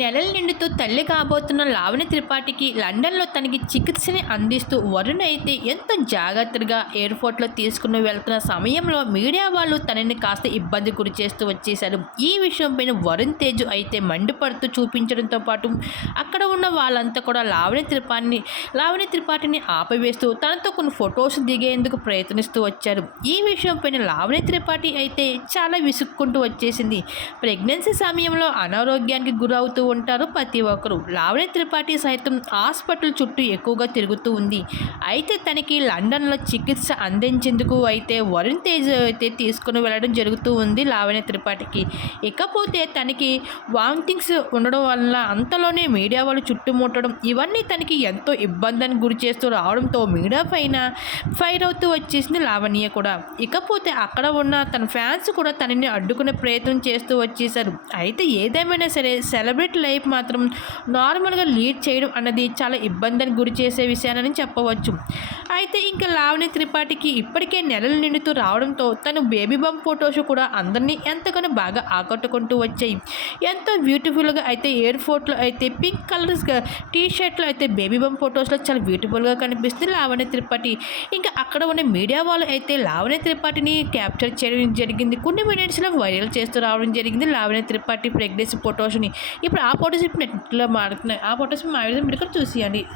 నెలల నిండుతూ తల్లి కాబోతున్న లావణ్య త్రిపాఠికి లండన్లో తనకి చికిత్సని అందిస్తూ వరుణ్ అయితే ఎంతో జాగ్రత్తగా ఎయిర్పోర్ట్లో తీసుకుని వెళ్తున్న సమయంలో మీడియా వాళ్ళు తనని కాస్త ఇబ్బంది గురి చేస్తూ వచ్చేశారు. ఈ విషయంపైన వరుణ్ తేజ్ అయితే మండిపడుతూ చూపించడంతో పాటు అక్కడ ఉన్న వాళ్ళంతా కూడా లావణ్య త్రిపాఠిని లావణ్య త్రిపాఠిని ఆపివేస్తూ తనతో కొన్ని ఫొటోస్ దిగేందుకు ప్రయత్నిస్తూ వచ్చారు. ఈ విషయంపైన లావణ్య త్రిపాఠి అయితే చాలా విసుక్కుంటూ వచ్చేసింది. ప్రెగ్నెన్సీ సమయంలో అనారోగ్యానికి గురవుతూ ఉంటారు ప్రతి ఒక్కరు. లావణ్య త్రిపాఠి సైతం హాస్పిటల్ చుట్టూ ఎక్కువగా తిరుగుతూ ఉంది. అయితే తనకి లండన్లో చికిత్స అందించేందుకు అయితే వరుణ్ తేజ్ అయితే తీసుకుని వెళ్ళడం జరుగుతూ ఉంది లావణ్య త్రిపాఠికి. ఇకపోతే తనకి వామిటింగ్స్ ఉండడం వల్ల అంతలోనే మీడియా వాళ్ళు చుట్టుముట్టడం ఇవన్నీ తనకి ఎంతో ఇబ్బందిని గురి చేస్తూ రావడంతో మీడియా పైన ఫైర్ అవుతూ వచ్చేసింది లావణ్య కూడా. ఇకపోతే అక్కడ ఉన్న తన ఫ్యాన్స్ కూడా తనని అడ్డుకునే ప్రయత్నం చేస్తూ వచ్చేసారు. అయితే ఏదేమైనా సరే సెలబ్రిటీ లైఫ్ మాత్రం నార్మల్గా లీడ్ చేయడం అన్నది చాలా ఇబ్బందిని గురి చేసే విషయాన్ని చెప్పవచ్చు. అయితే ఇంకా లావణ్య త్రిపాఠికి ఇప్పటికే నెలలు నిండుతూ రావడంతో తను బేబీ బమ్ ఫొటోస్ కూడా అందరినీ ఎంతగానో బాగా ఆకట్టుకుంటూ వచ్చాయి. ఎంతో బ్యూటిఫుల్గా అయితే ఎయిర్ ఫోర్ట్లో అయితే పింక్ కలర్స్ టీ షర్ట్లో అయితే బేబీ బమ్ ఫొటోస్లో చాలా బ్యూటిఫుల్గా కనిపిస్తుంది లావణ్య త్రిపాఠి. ఇంకా అక్కడ ఉన్న మీడియా వాళ్ళు అయితే లావణ్య త్రిపాఠిని క్యాప్చర్ చేయడం జరిగింది. కొన్ని మినిట్స్లో వైరల్ చేస్తూ రావడం జరిగింది లావణ్య త్రిపాఠి ప్రెగ్నెన్సీ ఫొటోస్ని. ఇప్పుడు ఆ ఫొటోస్ నెట్లో మారుతున్నాయి. ఆ ఫొటోస్ మా విధంగా మీరు చూసేయండి.